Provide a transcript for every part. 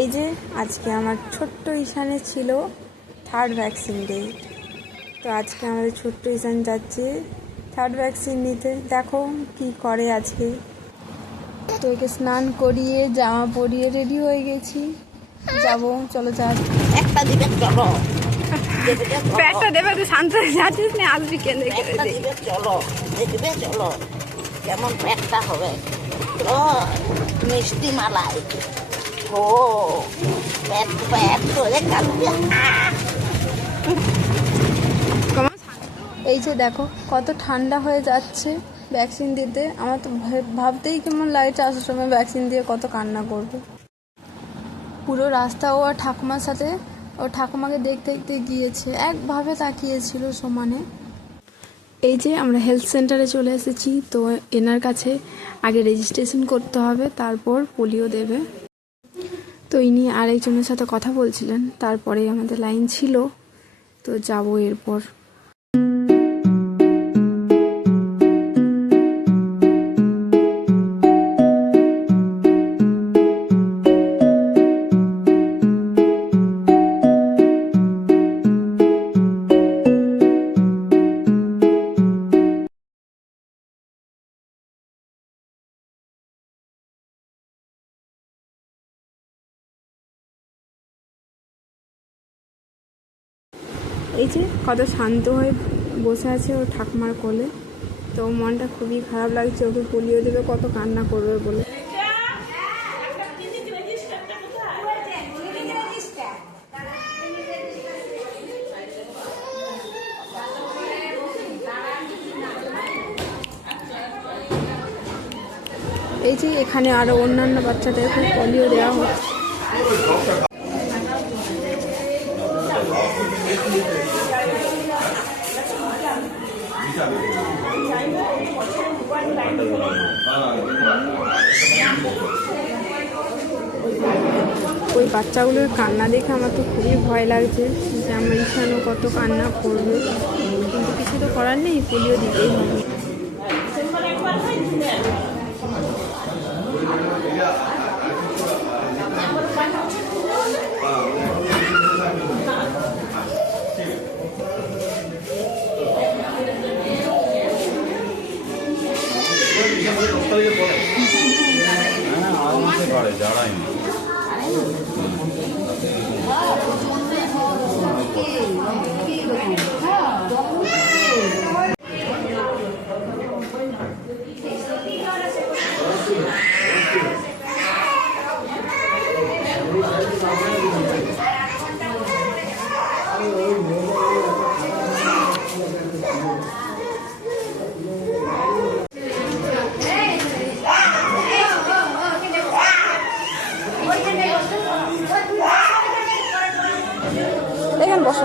এই যে আজকে আমার ছোট্ট ঈশানের ছিল 3rd ভ্যাকসিন ডেট। তো আজকে আমাদের ছোট্ট ঈশান যাচ্ছে 3rd ভ্যাকসিন নিতে। দেখো কি করে আজকে। তো একে স্নান করিয়ে জামা পরিয়ে রেডি হয়ে গেছি, যাবো। চলো একটা দিবে, চলো একটা দেবে। তুই শান্ত হয়ে যাচ্ছিস না, আসবি কেন? দিবে, চলো দেখবে, চলো কেমন প্যাকটা হবে। ও মিষ্টি মালাই, ও প্যাক প্যাক করে কাটবে। এই যে দেখো কত ঠান্ডা হয়ে যাচ্ছে ভ্যাকসিন দিতে। আমার তো ভাবতেই কেমন লাগছে আসার সময় ভ্যাকসিন দিয়ে কত কান্না করবে। পুরো রাস্তা ও আর ঠাকুমার সাথে, ও ঠাকুমাকে দেখতে দেখতে গিয়েছে, একভাবে তাকিয়েছিল সমানে। এই যে আমরা হেলথ সেন্টারে চলে এসেছি। তো এনার কাছে আগে রেজিস্ট্রেশন করতে হবে, তারপর পোলিও দেবে। তো ইনি আরেকজনের সাথে কথা বলছিলেন, তারপরেই আমাদের লাইন ছিল। তো যাবো এরপর। এই যে কত শান্ত হয়ে বসে আছে ওর ঠাকুমার কোলে। তো মনটা খুবই খারাপ লাগছে, ওকে পোলিও দেবে, কত কান্না করবে বলে। এই যে এখানে আরো অন্যান্য বাচ্চাদেরকে পোলিও দেওয়া হচ্ছে। ওই বাচ্চাগুলোর কান্না দেখে আমার তো খুবই ভয় লাগছে যে আমার ঈশানও কত কান্না করবে, কিন্তু কিছু তো করার নেই, পোলিও দিতেই হবে। এখানে বসো।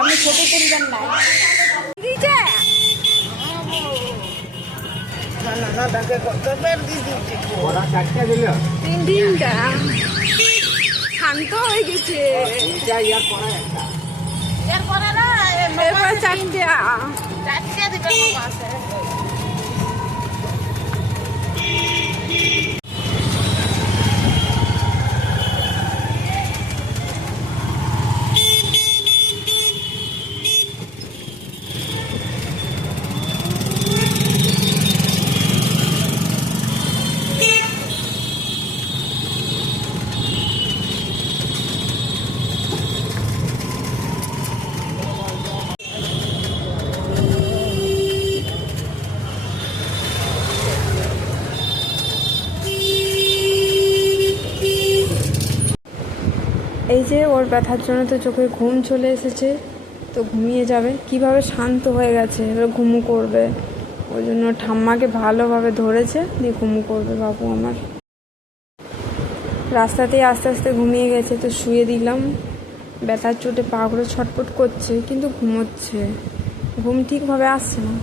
আপনি ছোট পরিবার নাই তিনটা শান্ত হয়ে গেছে। এই যে ওর ব্যথার জন্য তো চোখে ঘুম চলে এসেছে। তো ঘুমিয়ে যাবে। কিভাবে শান্ত হয়ে গেছে, এবার ঘুমু করবে। ওই জন্য ঠাম্মাকে ভালোভাবে ধরেছে, দিয়ে ঘুমু করবে বাবু আমার। রাস্তাতেই আস্তে আস্তে ঘুমিয়ে গেছে, তো শুয়ে দিলাম। ব্যথার চোটে পাগুলো ছটফট করছে, কিন্তু ঘুমোচ্ছে, ঘুম ঠিকভাবে আসছে না।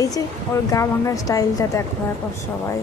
এই যে ওর গা ভাঙার স্টাইলটা দেখো একবার সবাই।